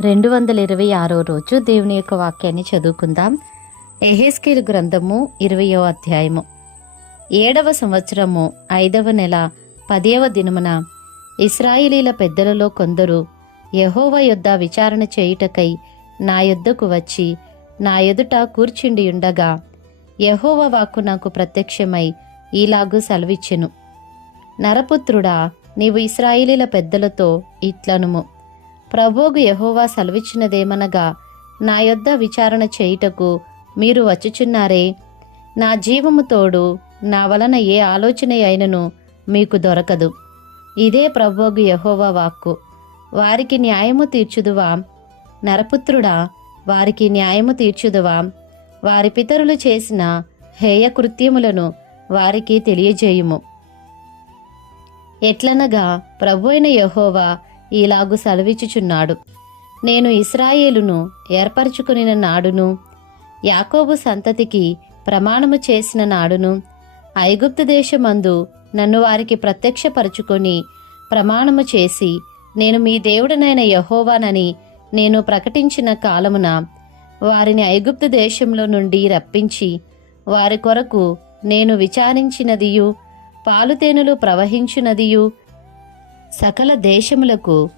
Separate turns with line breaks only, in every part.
రెండు వందల ఇరవై ఆరో రోజు దేవుని యొక్క వాక్యాన్ని చదువుకుందాం. ఎహెస్కేలు గ్రంథము ఇరవయో అధ్యాయము. ఏడవ సంవత్సరము ఐదవ నెల పదేవ దినమున ఇస్రాయిలీల పెద్దలలో కొందరు యహోవ యొద్ద విచారణ చేయుటకై నా యొద్దకు వచ్చి నా ఎదుట కూర్చుండి ఉండగా యహోవ వాక్కు నాకు ప్రత్యక్షమై ఈలాగు సెలవిచ్చెను. నరపుత్రుడా నీవు ఇస్రాయిలీల పెద్దలతో ఇట్లనుము. ప్రభోగు యహోవా సెలవిచ్చినదేమనగా నా యొద్ద విచారణ చేయుటకు మీరు వచ్చుచున్నారే. నా జీవము తోడు నా వలన ఏ ఆలోచన అయినను మీకు దొరకదు. ఇదే ప్రభోగు యహోవా వాక్కు. వారికి న్యాయము తీర్చుదువా. నరపుత్రుడా వారికి న్యాయము తీర్చుదువా. వారి పితరులు చేసిన హేయ కృత్యములను వారికి తెలియజేయుము. ఎట్లనగా ప్రభు అయిన యహోవా ఇలాగు సెలవిచ్చుచున్నాడు. నేను ఇస్రాయేలును ఏర్పరచుకునిన నాడును యాకోబు సంతతికి ప్రమాణము చేసిన నాడును ఐగుప్తు దేశమందు నన్ను వారికి ప్రత్యక్షపరుచుకొని ప్రమాణము చేసి నేను మీ దేవుడనైన యహోవానని నేను ప్రకటించిన కాలమున వారిని ఐగుప్తు దేశంలో నుండి రప్పించి వారి కొరకు నేను విచారించినదియు పాలుతేనులు ప్రవహించునదియు సకల దేశములకు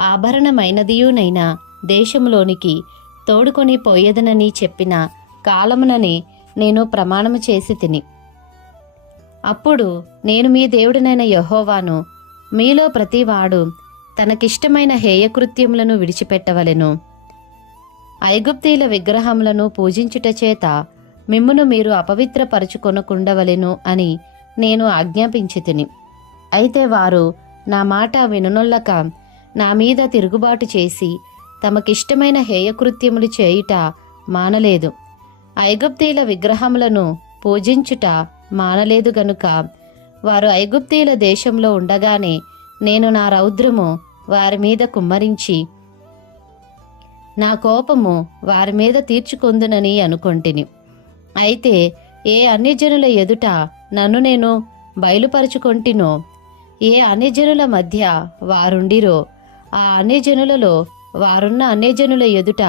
ఆభరణమైనదియునైనా దేశములోనికి తోడుకొని పోయేదనని చెప్పిన కాలమునని నేను ప్రమాణము చేసి తిని. అప్పుడు నేను మీ దేవుడినైన యహోవాను మీలో ప్రతివాడు తనకిష్టమైన హేయకృత్యములను విడిచిపెట్టవలెను. ఐగుప్తీల విగ్రహములను పూజించుట చేత మిమ్మును మీరు అపవిత్రపరచుకొనకుండవలెను అని నేను ఆజ్ఞాపించి తిని. అయితే వారు నా మాట విననొల్లక నా మీద తిరుగుబాటు చేసి తమకిష్టమైన హేయకృత్యములు చేయుట మానలేదు. ఐగుప్తీల విగ్రహములను పూజించుట మానలేదు గనుక వారు ఐగుప్తీల దేశంలో ఉండగానే నేను నా రౌద్రము వారి మీద కుమ్మరించి నా కోపము వారి మీద తీర్చుకొందునని అనుకొంటిని. అయితే ఏ అన్యజనుల ఎదుట నన్ను నేను బయలుపరుచుకొంటినో ఏ అన్యజనుల మధ్య వారుండిరో ఆ అన్యజనులలో వారున్న అన్యజనుల ఎదుట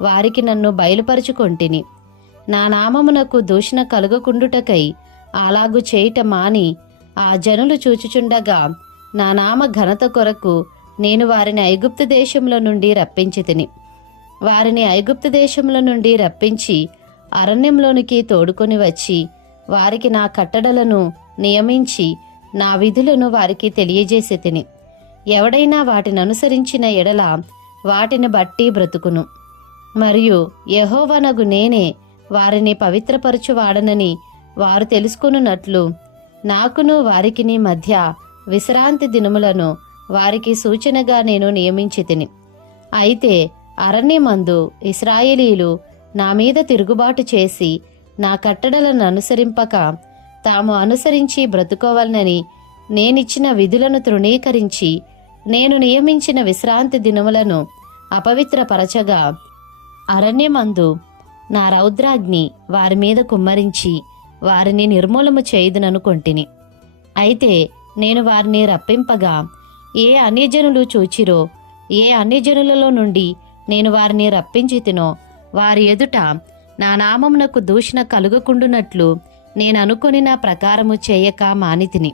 వారికి నన్ను బయలుపరుచుకొంటిని. నా నామమునకు దూషణ కలుగకుండుటకై అలాగు చేయుట మాని ఆ జనులు చూచుచుండగా నా నామ ఘనత కొరకు నేను వారిని ఐగుప్తు దేశంలో నుండి రప్పించి తిని వారిని ఐగుప్తు దేశంలో నుండి రప్పించి అరణ్యంలోనికి తోడుకొని వచ్చి వారికి నా కట్టడలను నియమించి నా విధులను వారికి తెలియజేసి తిని ఎవడైనా వాటిని అనుసరించిన ఎడల వాటిని బట్టి బ్రతుకును. మరియు యహోవనగు నేనే వారిని పవిత్రపరచువాడనని వారు తెలుసుకున్నట్లు నాకును వారికిని మధ్య విశ్రాంతి దినములను వారికి సూచనగా నేను నియమించి తిని అయితే అరణ్యమందు ఇస్రాయేలీలు నా మీద తిరుగుబాటు చేసి నా కట్టడలను అనుసరింపక తాము అనుసరించి బ్రతుకోవాలనని నేనిచ్చిన విధులను తృణీకరించి నేను నియమించిన విశ్రాంతి దినములను అపవిత్రపరచగా అరణ్యమందు నా రౌద్రాగ్ని వారి మీద కుమ్మరించి వారిని నిర్మూలము చేయుదుననుకొంటిని అయితే నేను వారిని రప్పింపగా ఏ అన్యజనులు చూచిరో ఏ అన్యజనులలో నుండి నేను వారిని రప్పించి తినో వారి ఎదుట నా నామమునకు దూషణ కలుగకుండునట్లు నేను నా ప్రకారము చేయక మానితిని.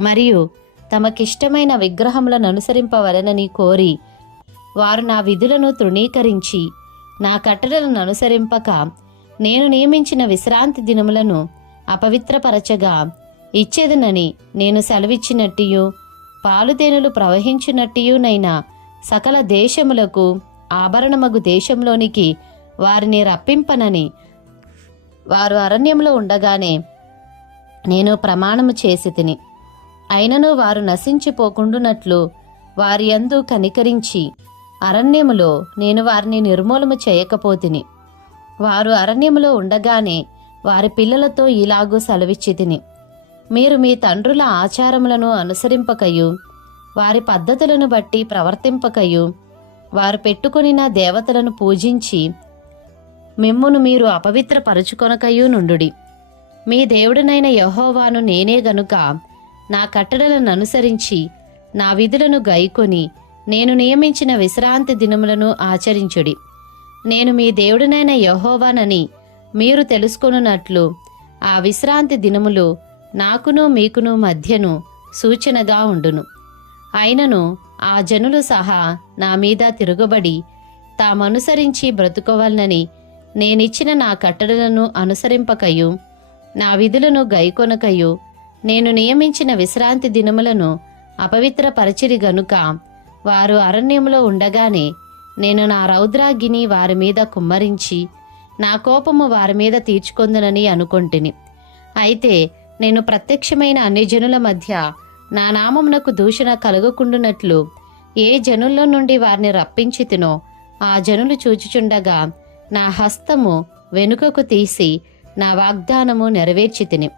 మరియు తమకిష్టమైన విగ్రహములను అనుసరింపవలనని కోరి వారు నా విధులను తృణీకరించి నా కట్టడలను అనుసరింపక నేను నియమించిన విశ్రాంతి దినములను అపవిత్రపరచగా ఇచ్చేదనని నేను సెలవిచ్చినట్టియు పాలుతేనులు ప్రవహించినట్టియునైనా సకల దేశములకు ఆభరణమగు దేశంలోనికి వారిని రప్పింపనని వారు అరణ్యంలో ఉండగానే నేను ప్రమాణము చేసి తిని అయినను వారు నశించిపోకుండునట్లు వారి యందు కనికరించి అరణ్యములో నేను వారిని నిర్మూలము చేయకపోతిని. వారు అరణ్యములో ఉండగానే వారి పిల్లలతో ఇలాగూ సెలవిచ్చి తిని మీరు మీ తండ్రుల ఆచారములను అనుసరింపకయు వారి పద్ధతులను బట్టి ప్రవర్తింపకయు వారు పెట్టుకొనిన దేవతలను పూజించి మిమ్మును మీరు అపవిత్రపరచుకొనకయు నుండుడి. మీ దేవుడనైన యహోవాను నేనే గనుక నా కట్టడలను అనుసరించి నా విధులను గైకొని నేను నియమించిన విశ్రాంతి దినములను ఆచరించుడి. నేను మీ దేవుడినైన యహోవానని మీరు తెలుసుకొనున్నట్లు ఆ విశ్రాంతి దినములు నాకును మీకును మధ్యను సూచనగా ఉండును. అయినను ఆ జనులు సహా నా మీద తిరుగుబడి తామనుసరించి బ్రతుకోవాలనని నేనిచ్చిన నా కట్టడలను అనుసరింపకయు నా విధులను గైకొనకయు నేను నియమించిన విశ్రాంతి దినములను అపవిత్రపరచిరి గనుక వారు అరణ్యములో ఉండగానే నేను నా రౌద్రాగిని వారి మీద కుమ్మరించి నా కోపము వారి మీద తీర్చుకొందునని అనుకొంటిని. అయితే నేను ప్రత్యక్షమైన అన్ని జనుల మధ్య నా నామమునకు దూషణ కలుగకుండునట్లు ఏ జనుల్లో నుండి వారిని రప్పించితినో ఆ జనులు చూచుచుండగా నా హస్తము వెనుకకు తీసి నా వాగ్దానము నెరవేర్చి తిని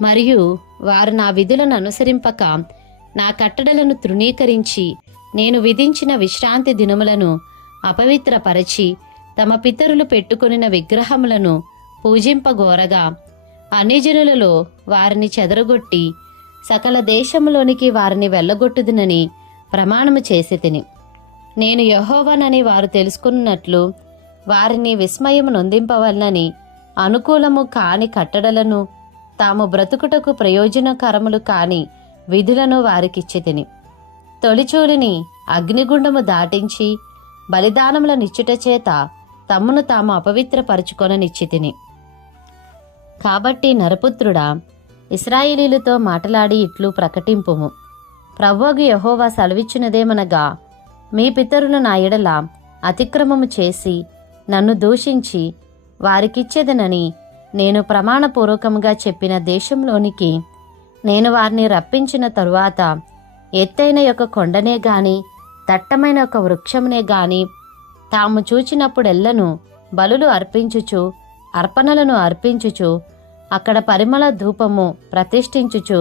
మరియు వారు నా విధులను అనుసరింపక నా కట్టడలను తృణీకరించి నేను విధించిన విశ్రాంతి దినములను అపవిత్రపరచి తమ పితరులు పెట్టుకొనిన విగ్రహములను పూజింపగోరగా అన్యజనులలో వారిని చెదరగొట్టి సకల దేశములోనికి వారిని వెళ్ళగొట్టుదునని ప్రమాణము చేసి తిని నేను యహోవనని వారు తెలుసుకున్నట్లు వారిని విస్మయము నొందింపవలనని అనుకూలము కాని కట్టడలను తాము బ్రతుకుటకు ప్రయోజనకరములు కాని విధులను వారికిచ్చి తిని తొలిచూలిని అగ్నిగుండము దాటించి బలిదానముల నిచ్చుట చేత తమ్మును తాము అపవిత్రపరుచుకొననిచ్చి తిని కాబట్టి నరపుత్రుడా ఇస్రాయేలీలతో మాటలాడి ఇట్లు ప్రకటింపుము. ప్రవ్వగు యహోవా సెలవిచ్చినదేమనగా మీ పితరులు నా ఎడల అతిక్రమము చేసి నన్ను దూషించి వారికిచ్చేదనని నేను ప్రమాణపూర్వకముగా చెప్పిన దేశంలోనికి నేను వారిని రప్పించిన తరువాత ఎత్తైన యొక్క కొండనే గాని దట్టమైన ఒక వృక్షమునే గాని తాము చూచినప్పుడెల్లను బలులు అర్పించుచు అర్పణలను అర్పించుచు అక్కడ పరిమళ ధూపము ప్రతిష్ఠించుచు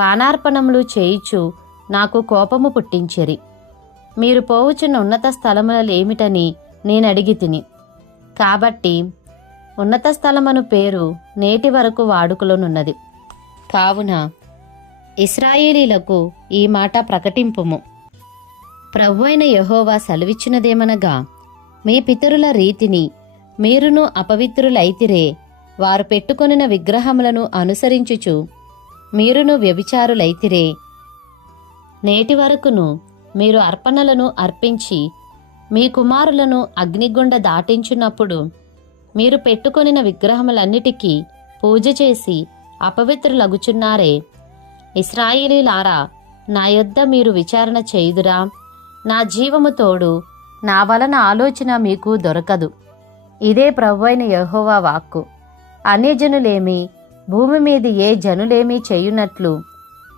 పానార్పణములు చేయుచు నాకు కోపము పుట్టించిరి. మీరు పోవుచున్న ఉన్నత స్థలములలేమిటని నేను అడిగి తిని. కాబట్టి ఉన్నత స్థలమను పేరు నేటి వరకు వాడుకలోనున్నది. కావున ఇస్రాయేలీలకు ఈ మాట ప్రకటింపుము. ప్రభు అయిన యహోవా సెలవిచ్చినదేమనగా మీ పితరుల రీతిని మీరును అపవిత్రులైతిరే వారు పెట్టుకొనిన విగ్రహములను అనుసరించుచు మీరును వ్యభిచారులైతిరే. నేటి వరకును మీరు అర్పణలను అర్పించి మీ కుమారులను అగ్నిగుండ దాటించున్నప్పుడు మీరు పెట్టుకొనిన విగ్రహములన్నిటికీ పూజ చేసి అపవిత్రులగుచున్నారే. ఇస్రాయేలీలారా నా యొద్ద మీరు విచారణ చేయుదురా. నా జీవము తోడు నా వలన ఆలోచన మీకు దొరకదు. ఇదే ప్రభువైన యహోవా వాక్కు. అన్యజనులేమి భూమి మీద ఏ జనులేమీ చేయునట్లు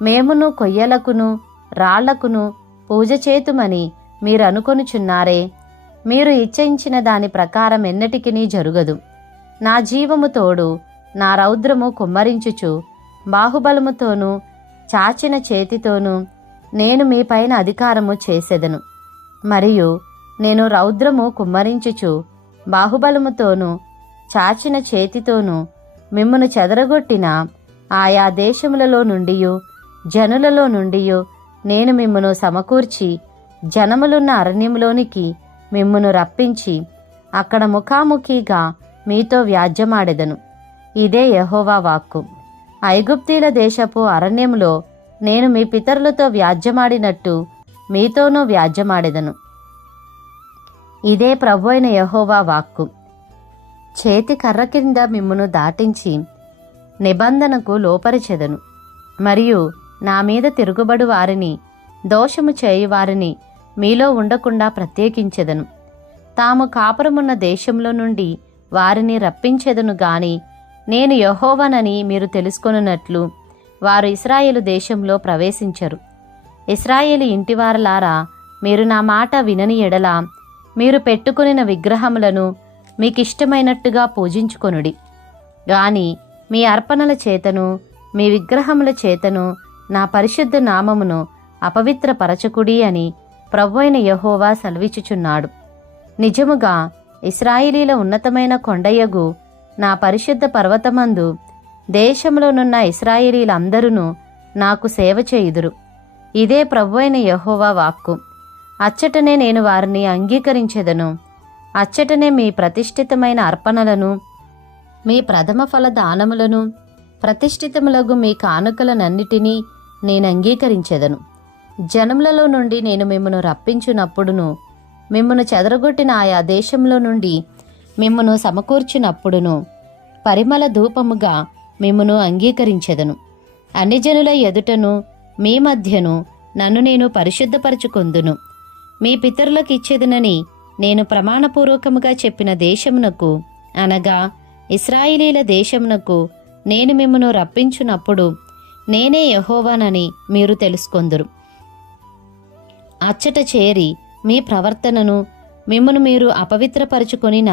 మేమును కొయ్యలకును రాళ్ళకును పూజ చేతుమని మీరు అనుకొనుచున్నారే మీరు ఇచ్చయించిన దాని ప్రకారం ఎన్నటికినీ జరుగదు. నా జీవము తోడు నా రౌద్రము కుమ్మరించుచు బాహుబలముతోనూ చాచిన చేతితోనూ నేను మీపైన అధికారము చేసెదను. మరియు నేను రౌద్రము కుమ్మరించుచు బాహుబలముతోనూ చాచిన చేతితోనూ మిమ్మను చెదరగొట్టిన ఆయా దేశములలో నుండియు జనులలో నుండియు నేను మిమ్మను సమకూర్చి జనములున్న అరణ్యములోనికి మిమ్మను రప్పించి అక్కడ ముఖాముఖిగా మీతో వ్యాజ్యమాడెదను. ఇదే యహోవా వాక్కు. ఐగుప్తీల దేశపు అరణ్యములో నేను మీ పితరులతో వ్యాజ్యమాడినట్టు మీతోనూ వ్యాజ్యమాడెదను. ఇదే ప్రభు అయిన యహోవా వాక్కు. చేతి కర్ర కింద మిమ్మును దాటించి నిబంధనకు లోపరిచెదను. మరియు నా మీద తిరుగుబడు వారిని దోషము చేయువారిని మీలో ఉండకుండా ప్రత్యేకించెదను. తాము కాపురమున్న దేశంలో నుండి వారిని రప్పించెదను గాని నేను యహోవనని మీరు తెలుసుకొనున్నట్లు వారు ఇస్రాయేలు దేశంలో ప్రవేశించరు. ఇస్రాయేలు ఇంటివారలారా మీరు నా మాట వినని ఎడల మీరు పెట్టుకునిన విగ్రహములను మీకిష్టమైనట్టుగా పూజించుకొనుడి. గాని మీ అర్పణల చేతను మీ విగ్రహముల చేతను నా పరిశుద్ధ నామమును అపవిత్రపరచకుడి అని ప్రభువైన యహోవా సెలవిచ్చుచున్నాడు. నిజముగా ఇస్రాయిలీల ఉన్నతమైన కొండయగు నా పరిశుద్ధ పర్వతమందు దేశంలోనున్న ఇస్రాయిలీలందరూ నాకు సేవ చేయుదురు. ఇదే ప్రభువైన యహోవా వాక్కు. అచ్చటనే నేను వారిని అంగీకరించెదను. అచ్చటనే మీ ప్రతిష్ఠితమైన అర్పణలను మీ ప్రథమ ఫల దానములను ప్రతిష్ఠితములగు మీ కానుకలనన్నిటినీ నేను అంగీకరించెదను. జనములలో నుండి నేను మిమ్మను రప్పించునప్పుడును మిమ్మను చెదరగొట్టిన ఆయా దేశంలో నుండి మిమ్మను సమకూర్చినప్పుడును పరిమళ ధూపముగా మిమ్మను అంగీకరించెదను. అన్ని జనుల ఎదుటను మీ మధ్యను నన్ను నేను పరిశుద్ధపరచుకొందును. మీ పితరులకు ఇచ్చేదనని నేను ప్రమాణపూర్వకముగా చెప్పిన దేశమునకు అనగా ఇస్రాయిలీల దేశమునకు నేను మిమ్మను రప్పించునప్పుడు నేనే యహోవానని మీరు తెలుసుకొందురు. అచ్చట చేరి మీ ప్రవర్తనను మిమ్మను మీరు అపవిత్రపరుచుకొనిన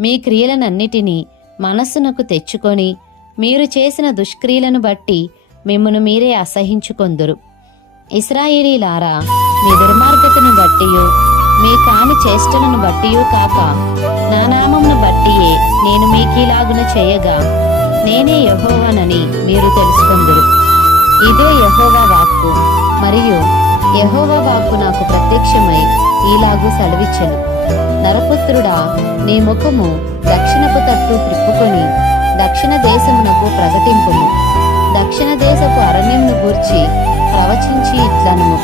మీ క్రియలనన్నిటినీ మనస్సునకు తెచ్చుకొని మీరు చేసిన దుష్క్రియలను బట్టి మిమ్మను మీరే అసహించుకొందురు. ఇస్రాయేలీలారా మీ దుర్మార్గతను బట్టియు మీ కాని చేష్టలను బట్టియు కాక నా నామమును బట్టియే నేను మీకీలాగున చేయగా నేనే యహోవానని మీరు తెలుసుకొందురు. ఇదే యహోవా వాక్కు. మరియు యహోవా వాక్కు నాకు ప్రత్యక్షమై ఈలాగు సెలవిచ్చెను. నరపుత్రుడా నీ ముఖము దక్షిణపు తట్టు త్రిప్పుకొని దక్షిణ దేశమునకు ప్రకటింపుము. దక్షిణ దేశపు అరణ్యమును గూర్చి ప్రవచించి ఇట్లను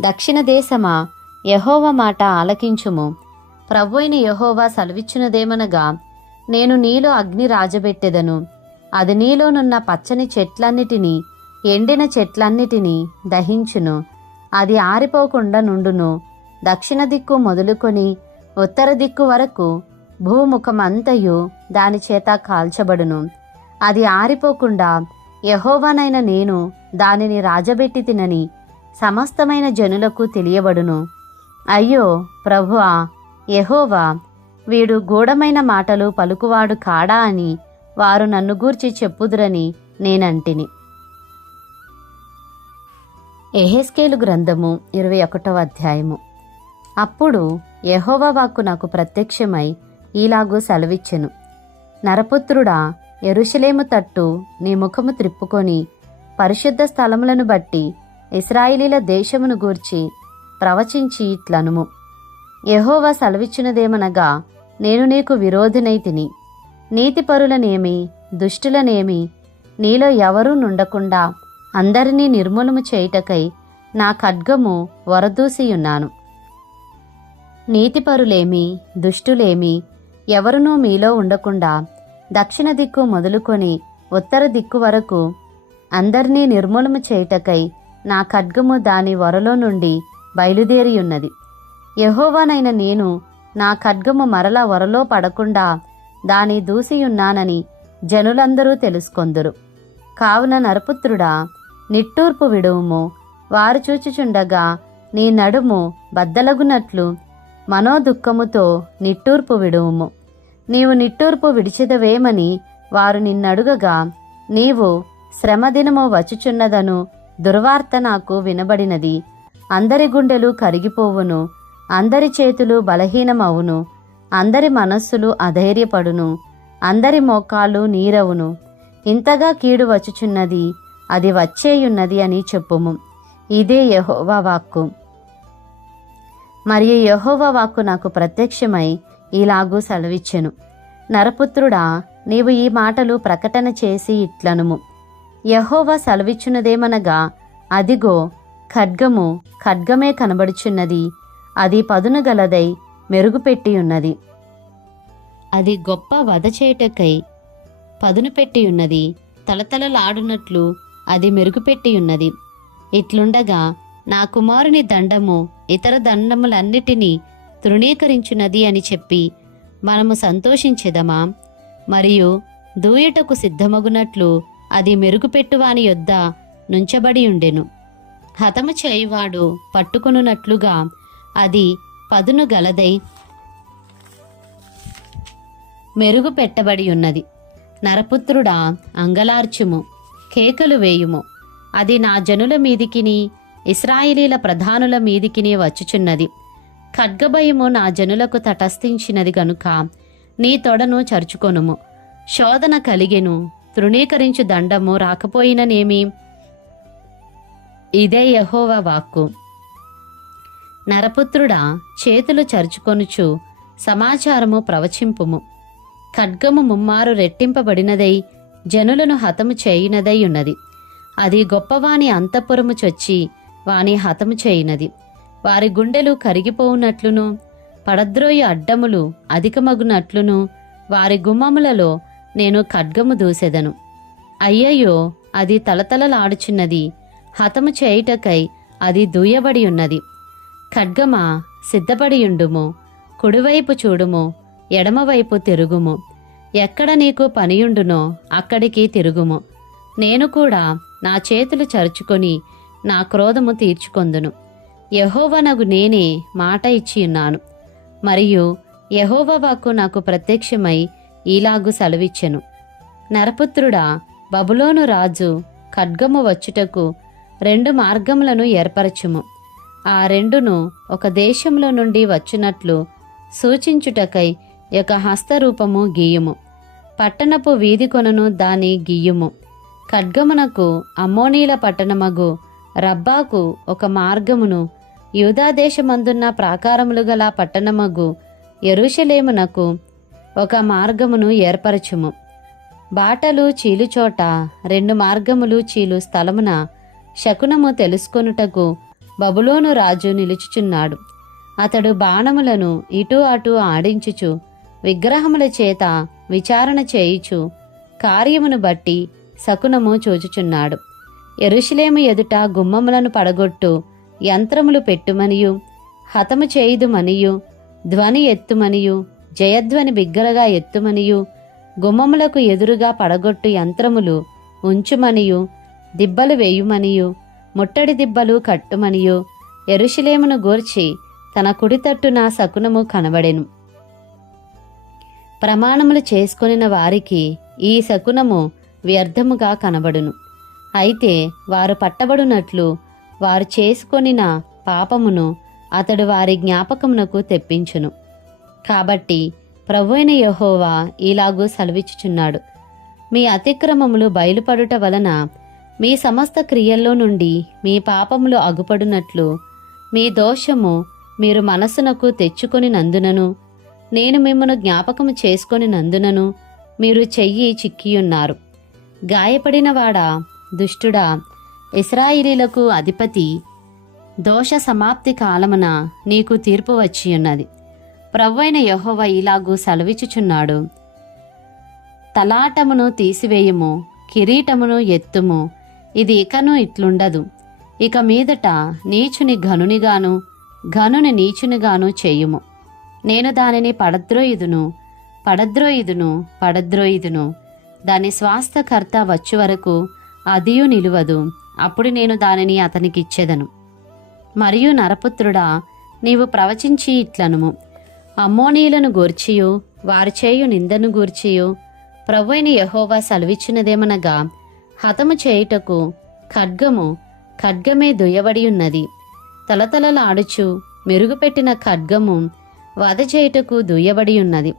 దక్షిణ దేశమా యహోవ మాట ఆలకించుము. ప్రభు అయిన యహోవా సెలవిచ్చినదేమనగా నేను నీలో అగ్ని రాజబెట్టెదను. అది నీలోనున్న పచ్చని చెట్లన్నిటినీ ఎండిన చెట్లన్నిటినీ దహించును. అది ఆరిపోకుండా నుండును. దక్షిణ దిక్కు మొదలుకొని ఉత్తర దిక్కు వరకు భూముఖమంతయు దాని చేత కాల్చబడును. అది ఆరిపోకుండా యహోవానైన నేను దానిని రాజబెట్టి తినని సమస్తమైన జనులకు తెలియబడును. అయ్యో ప్రభువా యహోవా వీడు గూఢమైన మాటలు పలుకువాడు కాడా అని వారు నన్ను గూర్చి చెప్పుదురని నేనంటిని. ఎహెస్కేలు గ్రంథము ఇరవై ఒకటవ అధ్యాయము. అప్పుడు యెహోవా వాక్కు నాకు ప్రత్యక్షమై ఈలాగు సెలవిచ్చెను. నరపుత్రుడా ఎరుషలేము తట్టు నీ ముఖము త్రిప్పుకొని పరిశుద్ధ స్థలములను బట్టి ఇస్రాయిలీల దేశమును గూర్చి ప్రవచించి ఇట్లనుము. యహోవా సెలవిచ్చినదేమనగా నేను నీకు విరోధినై తిని నీతిపరులనేమి దుష్టులనేమి నీలో ఎవరూ నుండకుండా అందరినీ నిర్మూలము చేయుటకై నా ఖడ్గము వరదూసియున్నాను. నీతిపరులేమి దుష్టులేమి ఎవరునూ మీలో ఉండకుండా దక్షిణ దిక్కు మొదలుకొని ఉత్తర దిక్కు వరకు అందరినీ నిర్మూలము చేయుటకై నా ఖడ్గము దాని వరలో నుండి బయలుదేరియున్నది. యహోవానైన నేను నా ఖడ్గము మరల వరలో పడకుండా దాని దూసియున్నానని జనులందరూ తెలుసుకొందురు. కావున నరపుత్రుడా నిట్టూర్పు విడువుము. వారు చూచుచుండగా నీ నడుము బద్దలగునట్లు మనోదుఃఖముతో నిట్టూర్పు విడువుము. నీవు నిట్టూర్పు విడిచిదవేమని వారు నిన్నడుగగా నీవు శ్రమదినము వచ్చుచున్నదను దుర్వార్త నాకు వినబడినది. అందరి గుండెలు కరిగిపోవును. అందరి చేతులు బలహీనమవును. అందరి మనస్సులు అధైర్యపడును. అందరి మోకాలు నీరవును. ఇంతగా కీడు వచ్చుచున్నది అది వచ్చేయున్నది అని చెప్పుము. ఇదే యహోవా వాక్కు. మరియు యహోవా వాక్కు నాకు ప్రత్యక్షమై ఇలాగూ సెలవిచ్చెను. నరపుత్రుడా నీవు ఈ మాటలు ప్రకటన చేసి ఇట్లనుము. యహోవా సెలవిచ్చున్నదేమనగా అదిగో ఖడ్గము ఖడ్గమే కనబడుచున్నది. అది పదును గలదై మెరుగుపెట్టి ఉన్నది అది గొప్ప వధ చేయుటకై పదును పెట్టి ఉన్నది తలతలలాడునట్లు అది మెరుగుపెట్టి ఉన్నది ఇట్లుండగా నా కుమారుని దండము ఇతర దండములన్నిటినీ తృణీకరించున్నది అని చెప్పి మనము సంతోషించెదమా? మరియు దూయటకు సిద్ధమగునట్లు అది మెరుగుపెట్టువాని యొద్ద నుంచబడి ఉండెను హతము చేయువాడు పట్టుకొనున్నట్లుగా అది పదును గలదై మెరుగు పెట్టబడి ఉన్నది నరపుత్రుడా అంగలార్చుము. కేకలు వేయుము. అది నా జనుల మీదికిని ఇస్రాయిలీల ప్రధానుల మీదికిని వచ్చుచున్నది. ఖడ్గభయము నా జనులకు తటస్థించినది గనుక నీ తొడను చరుచుకొనుము. శోధన కలిగెను తృణీకరించు దండము రాకపోయిననేమి? ఇదే యహోవ వాక్కు. నరపుత్రుడా చేతులు చరుచుకొనుచు సమాచారము ప్రవచింపుము. ఖడ్గము ముమ్మారు రెట్టింపబడినదై జనులను హతము చేయునదై ఉన్నది. అది గొప్పవాని అంతఃపురము చొచ్చి వాని హతము చేయునది. వారి గుండెలు కరిగిపోవునట్లును పడద్రోయి అడ్డములు అధికమగునట్లును వారి గుమ్మములలో నేను ఖడ్గము దూసెదను. అయ్యయ్యో అది తలతలలాడుచున్నది. హతము చేయుటకై అది దూయబడి ఉన్నది ఖడ్గమా సిద్ధపడియుండుము కుడివైపు చూడుము ఎడమవైపు తిరుగుము. ఎక్కడ నీకు పనియుండునో అక్కడికి తిరుగుము. నేను కూడా నా చేతులు చరుచుకొని నా క్రోధము తీర్చుకొందును. యహోవనగు నేనే మాట ఇచ్చి ఉన్నాను. మరియు యహోవవాకు నాకు ప్రత్యక్షమై ఈలాగు సెలవిచ్చెను. నరపుత్రుడా బబులోను రాజు ఖడ్గము వచ్చుటకు రెండు మార్గములను ఏర్పరచుము. ఆ రెండును ఒక దేశంలో నుండి వచ్చినట్లు సూచించుటకై యొక్క హస్తరూపము గీయము. పట్టణపు వీధి కొనను దాని గీయుము ఖడ్గమునకు అమ్మోనీల పట్టణమగు రబ్బాకు ఒక మార్గమును యూదాదేశమందున్న ప్రాకారములు గల పట్టణమగు ఎరుషలేమునకు ఒక మార్గమును ఏర్పరచుము. బాటలు చీలుచోట రెండు మార్గములు చీలు స్థలమున శకునము తెలుసుకొనుటకు బబులోను రాజు నిలుచుచున్నాడు. అతడు బాణములను ఇటు అటు ఆడించుచు విగ్రహముల చేత విచారణ చేయుచు కార్యమును బట్టి శకునము చూచుచున్నాడు. ఎరుషలేము ఎదుట గుమ్మములను పడగొట్టు యంత్రములు పెట్టుమనియు హతము చేయుదుమనియు ధ్వని ఎత్తుమనియు జయధ్వని బిగ్గరగా ఎత్తుమనియు గుమ్మములకు ఎదురుగా పడగొట్టు యంత్రములు ఉంచుమనియు దిబ్బలు వేయుమనియు ముట్టడి దిబ్బలు కట్టుమనియు ఎరుషలేమును గూర్చి తన కుడితట్టున శకునము కనబడెను. ప్రమాణములు చేసుకొనిన వారికి ఈ శకునము వ్యర్థముగా కనబడును. అయితే వారు పట్టబడునట్లు వారు చేసుకొనిన పాపమును అతడు వారి జ్ఞాపకమునకు తెప్పించును. కాబట్టి ప్రభువైన యహోవా ఇలాగూ సెలవిచ్చుచున్నాడు. మీ అతిక్రమములు బయలుపడుట వలన మీ సమస్త క్రియల్లో నుండి మీ పాపములు అగుపడునట్లు మీ దోషము మీరు మనసునకు తెచ్చుకొని నందునను. నేను మిమ్మను జ్ఞాపకము చేసుకొని నందునను మీరు చెయ్యి చిక్కియున్నారు. గాయపడినవాడా? దుష్టుడా ఇస్రాయిలీలకు అధిపతి దోష సమాప్తి కాలమున నీకు తీర్పు వచ్చియున్నది. ప్రవ్వైన యహోవ ఇలాగూ సెలవిచ్చుచున్నాడు. తలాటమును తీసివేయుము కిరీటమును ఎత్తుము ఇది ఇకను ఇట్లుండదు. ఇక మీదట నీచుని ఘనునిగాను ఘనుని నీచునిగాను చేయుము. నేను దానిని పడద్రోయుదును పడద్రోయుదును పడద్రోయుదును. దాని స్వాస్థకర్త వచ్చి వరకు అదియు నిలువదు. అప్పుడు నేను దానిని అతనికిచ్చేదను. మరియు నరపుత్రుడా నీవు ప్రవచించి ఇట్లనుము. అమ్మోనీయులను గూర్చియు వారి చేయు నిందను గూర్చియు. ప్రభువైన యహోవా సెలవిచ్చినదేమనగా హతము చేయుటకు ఖడ్గము ఖడ్గమే దుయ్యబడి ఉన్నది తలతలలాడుచు మెరుగుపెట్టిన ఖడ్గము వధ చేయుటకు దుయ్యబడి ఉన్నది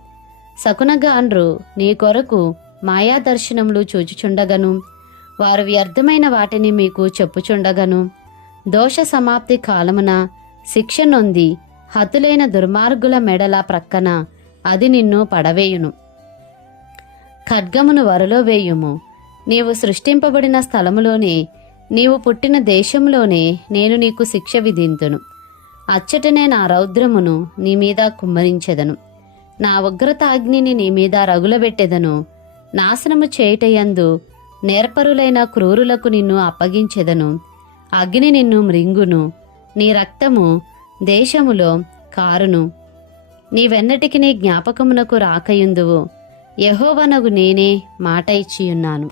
శకునగాండ్రు నీ కొరకు మాయాదర్శనములు చూచుచుండగను. వారు వ్యర్థమైన వాటిని మీకు చెప్పుచుండగను. దోష సమాప్తి కాలమున శిక్ష నొంది హతులైన దుర్మార్గుల మెడల ప్రక్కన అది నిన్ను పడవేయును. ఖడ్గమును వరలో వేయుము. నీవు సృష్టింపబడిన స్థలములోనే నీవు పుట్టిన దేశంలోనే నేను నీకు శిక్ష విధింతును. అచ్చటనే నా రౌద్రమును నీ మీద కుమ్మరించెదను. నా ఉగ్రత అగ్నిని నీ మీద రగులబెట్టెదను. నాశనము చేయుటయందు నేర్పరులైన క్రూరులకు నిన్ను అప్పగించెదను. అగ్ని నిన్ను మృంగును. నీ రక్తము దేశములో కారును. నీవెన్నటికి నీ జ్ఞాపకమునకు రాకయుందువు. యహోవనగు నేనే మాట ఇచ్చియున్నాను